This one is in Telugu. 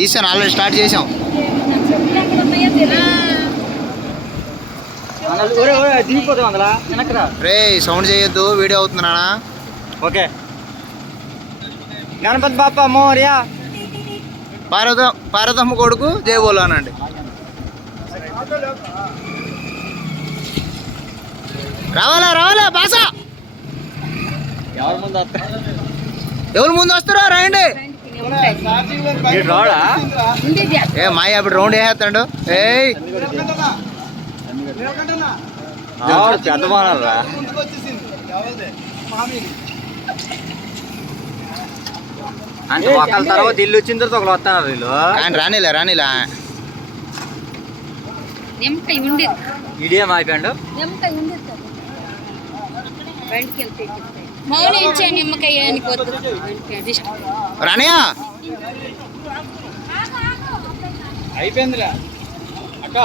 తీసాను ఆల్రెడీ స్టార్ట్ చేసాం. రే సౌండ్ చేయొద్దు, వీడియో అవుతుందా? ఓకే. గణపతి బాప్పా మోరియా. పార్వతమ్మ కొడుకు జై బోలో అనండి. రావాలా బాసా. ఎవరు ముందు వస్తారో రండి. ఏ మాయ అప్పుడు రౌండ్ వేసేస్తాడు. పెద్ద బాగున్నారా అంటే ఒకళ్ళ తర్వాత ఇల్లు వచ్చిన తర్వాత ఒకళ్ళు వస్తున్నారు వీళ్ళు. కానీ రానిలా ఇడియం అయిపోయాడు. రానియా అయిపోయిందిరా అక్క.